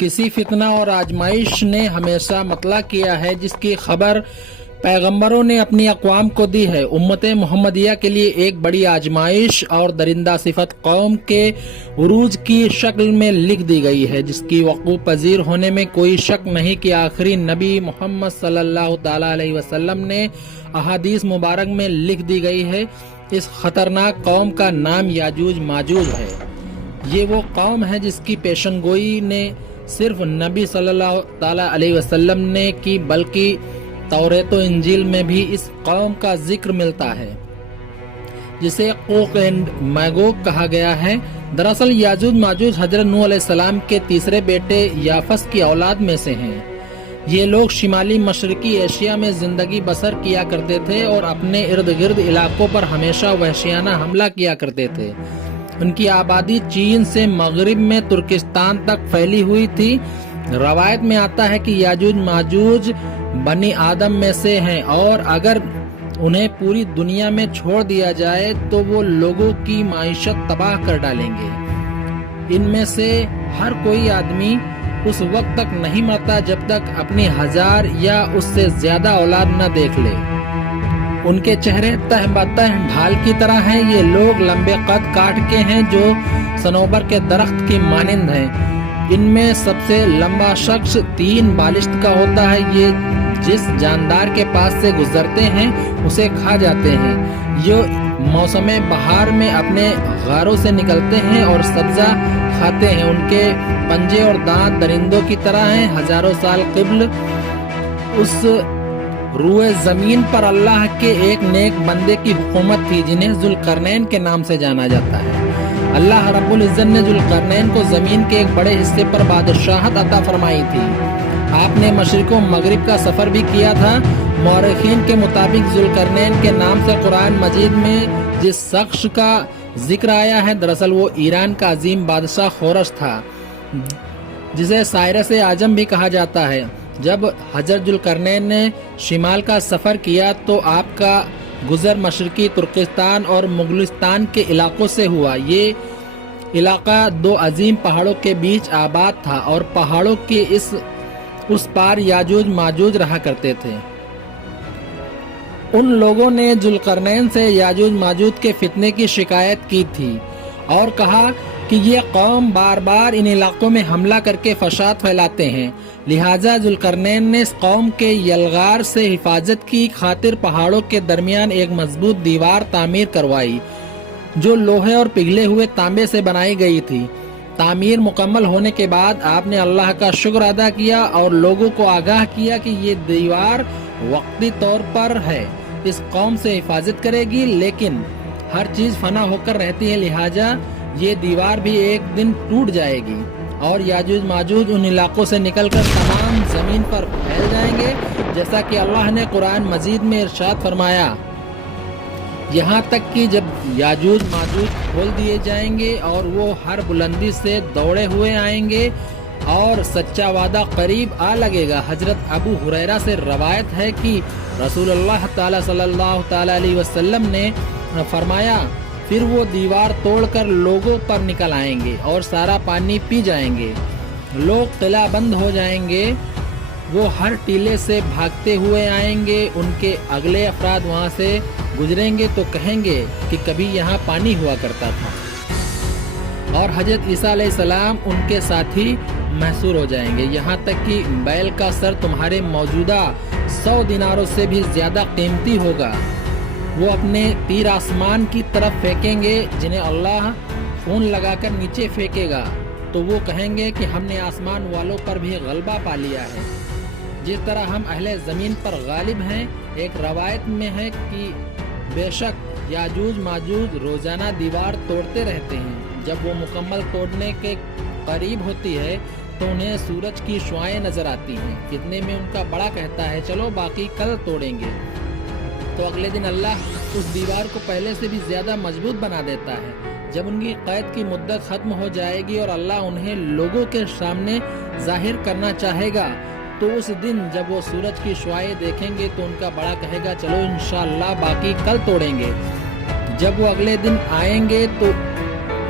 किसी फितना और आजमाइश ने हमेशा मतला किया है जिसकी खबर पैगंबरों ने अपनी अक़वाम को दी है। उम्मत मोहम्मदिया के लिए एक बड़ी आजमाइश और दरिंदा सिफत कौम के उरूज की शक्ल में लिख दी गई है, जिसकी वक़ूअ पजीर होने में कोई शक नहीं कि आखिरी नबी मोहम्मद सल्लल्लाहु ताला अलैहि वसल्लम ने अहादीस मुबारक में लिख दी गई है। इस खतरनाक कौम का नाम याजूज माजूज है। ये वो कौम है जिसकी पेशनगोई ने सिर्फ नबी सल्लल्लाहु ताला अलैहि वसल्लम ने की, बल्कि तौरेत व इंजील में भी इस कौम का जिक्र मिलता है, जिसे कोक एंड मैगोग कहा गया है। दरअसल याजूज माजूज हजरत नूह अलैहिस्सलाम के तीसरे बेटे याफस की औलाद में से हैं। ये लोग शिमाली मशरकी एशिया में जिंदगी बसर किया करते थे और अपने इर्द गिर्द इलाकों पर हमेशा वहशियाना हमला किया करते थे। उनकी आबादी चीन से मगरिब में तुर्किस्तान तक फैली हुई थी। रवायत में आता है कि याजूज माजूज बनी आदम में से हैं और अगर उन्हें पूरी दुनिया में छोड़ दिया जाए तो वो लोगों की माइशत तबाह कर डालेंगे। इनमें से हर कोई आदमी उस वक्त तक नहीं मरता जब तक अपनी 1000 या उससे ज्यादा औलाद न देख ले। उनके चेहरे तह बतह ढाल की तरह हैं। ये लोग लंबे कद काट के हैं जो सनोबर के दरख्त की मानिंद हैं। इनमें सबसे लंबा शख्स 3 बालिश्त का होता है। ये जिस जानदार के पास से गुजरते हैं उसे खा जाते हैं। ये मौसम बहार में अपने गारों से निकलते हैं और सब्जा खाते हैं। उनके पंजे और दांत दरिंदों की तरह हैं। हजारों साल क़िब्ल उस रूए जमीन पर अल्लाह के एक नेक बंदे की हुकूमत थी जिन्हें जुल्करनैन के नाम से जाना जाता है। अल्लाह रब्बुल इज्जत ने जुल्करनैन को जमीन के एक बड़े हिस्से पर बादशाहत अता फरमाई थी। आपने मशरिक़ व मगरिब का सफर भी किया था। मौरखीन के मुताबिक जुल्करनैन के नाम से कुरान मजीद में जिस शख्स का जिक्र आया है, दरअसल वो ईरान का अजीम बादशाह खोरश था, जिसे साइरस आजम भी कहा जाता है। जब हजरत जुल्करनैन ने शिमाल का सफर किया तो आपका गुजर मशरकी तुर्किस्तान और मुगलिस्तान के इलाकों से हुआ। ये इलाका 2 अजीम पहाड़ों के बीच आबाद था और पहाड़ों के उस पार याजूज माजूज रहा करते थे। उन लोगों ने जुल्करनैन से याजूज माजूज के फितने की शिकायत की थी और कहा कि ये कौम बार बार इन इलाकों में हमला करके फसाद फैलाते हैं। लिहाजा जुल्करनैन ने इस कौम के यलगार से हिफाजत की खातिर पहाड़ों के दरमियान एक मजबूत दीवार तामीर करवाई, जो लोहे और पिघले हुए तांबे से बनाई गई थी। तामीर मुकम्मल होने के बाद आपने अल्लाह का शुक्र अदा किया और लोगों को आगाह किया कि ये दीवार वक्ती तौर पर है, इस कौम से हिफाजत करेगी, लेकिन हर चीज फना होकर रहती है, लिहाजा ये दीवार भी एक दिन टूट जाएगी और याजूज माजूज उन इलाकों से निकलकर तमाम जमीन पर फैल जाएंगे, जैसा कि अल्लाह ने कुरान मजीद में इरशाद फरमाया। यहाँ तक कि जब याजूज माजूज खोल दिए जाएंगे और वो हर बुलंदी से दौड़े हुए आएंगे और सच्चा वादा करीब आ लगेगा। हजरत अबू हुरैरा से रवायत है कि रसूलुल्लाह ताला सल्लल्लाहु ताला अलैहि वसल्लम ने फरमाया, फिर वो दीवार तोड़कर लोगों पर निकल आएंगे और सारा पानी पी जाएंगे। लोग किला बंद हो जाएंगे। वो हर टीले से भागते हुए आएंगे। उनके अगले अफराद वहाँ से गुजरेंगे तो कहेंगे कि कभी यहाँ पानी हुआ करता था। और हजरत ईसा अलैहिस्सलाम उनके साथी महसूर हो जाएंगे। यहाँ तक कि बैल का सर तुम्हारे मौजूदा 100 दिनारों से भी ज्यादा कीमती होगा। वो अपने तीर आसमान की तरफ फेंकेंगे, जिन्हें अल्लाह खून लगाकर नीचे फेंकेगा, तो वो कहेंगे कि हमने आसमान वालों पर भी गलबा पा लिया है, जिस तरह हम अहले ज़मीन पर गालिब हैं। एक रवायत में है कि बेशक याजूज माजूज रोजाना दीवार तोड़ते रहते हैं। जब वो मुकम्मल तोड़ने के करीब होती है तो उन्हें सूरज की शुआएं नजर आती हैं। इतने में उनका बड़ा कहता है, चलो बाकी कल तोड़ेंगे। तो अगले दिन अल्लाह उस दीवार को पहले से भी ज्यादा मजबूत बना देता है। जब उनकी कैद की मुद्दत खत्म हो जाएगी और अल्लाह उन्हें लोगों के सामने जाहिर करना चाहेगा, तो उस दिन जब वो सूरज की शुआएं देखेंगे तो उनका बड़ा कहेगा, चलो इंशाअल्लाह बाकी कल तोड़ेंगे। जब वो अगले दिन आएंगे तो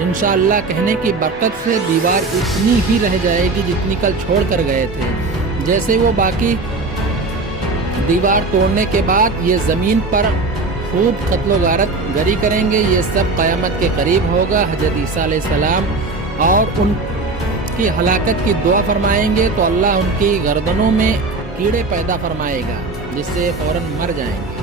इंशाअल्लाह कहने की बरकत से दीवार इतनी ही रह जाएगी जितनी कल छोड़ कर गए थे। जैसे वो बाकी दीवार तोड़ने के बाद ये ज़मीन पर खूब कत्लो गारत गरी करेंगे। ये सब क़यामत के करीब होगा। हज़रत ईसा अलैहिस्सलाम और उनकी हलाकत की दुआ फरमाएंगे तो अल्लाह उनकी गर्दनों में कीड़े पैदा फरमाएगा जिससे फ़ौरन मर जाएंगे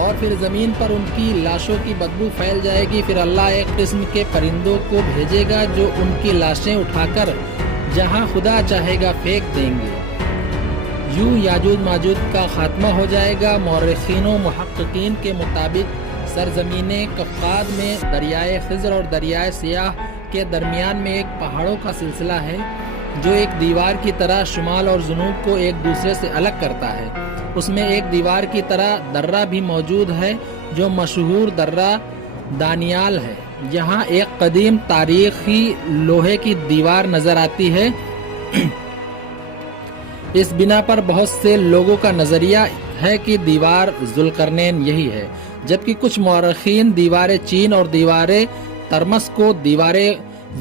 और फिर ज़मीन पर उनकी लाशों की बदबू फैल जाएगी। फिर अल्लाह एक किस्म के परिंदों को भेजेगा जो उनकी लाशें उठाकर जहां खुदा चाहेगा फेंक देंगे। यूं याजूज माजूज का खात्मा हो जाएगा। मौरखीन व मुहक्किकीन के मुताबिक सरजमीन कफ़्क़ाद में दरियाए खिज़र और दरियाए सियाह के दरमियान में एक पहाड़ों का सिलसिला है जो एक दीवार की तरह शुमाल और जुनूब को एक दूसरे से अलग करता है। उसमें एक दीवार की तरह दर्रा भी मौजूद है जो मशहूर दर्रा दानियाल है। यहाँ एक कदीम तारीखी लोहे की दीवार नजर आती है। इस बिना पर बहुत से लोगों का नजरिया है कि दीवार जुल्करनैन यही है, जबकि कुछ मौरखीन दीवार चीन और दीवार तरमस को दीवार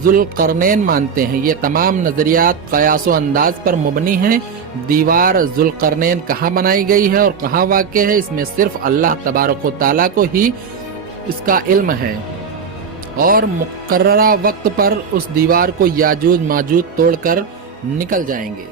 जुल्करनैन मानते हैं। ये तमाम नजरियात क़यास व अंदाज पर मुबनी हैं। दीवार जुल्करनैन कहाँ बनाई गई है और कहाँ वाक़ है, इसमें सिर्फ अल्लाह तबारक व तआला को ही इसका इल्म है और मुकर्ररा वक्त पर उस दीवार को याजूज माजूज तोड़कर निकल जाएंगे।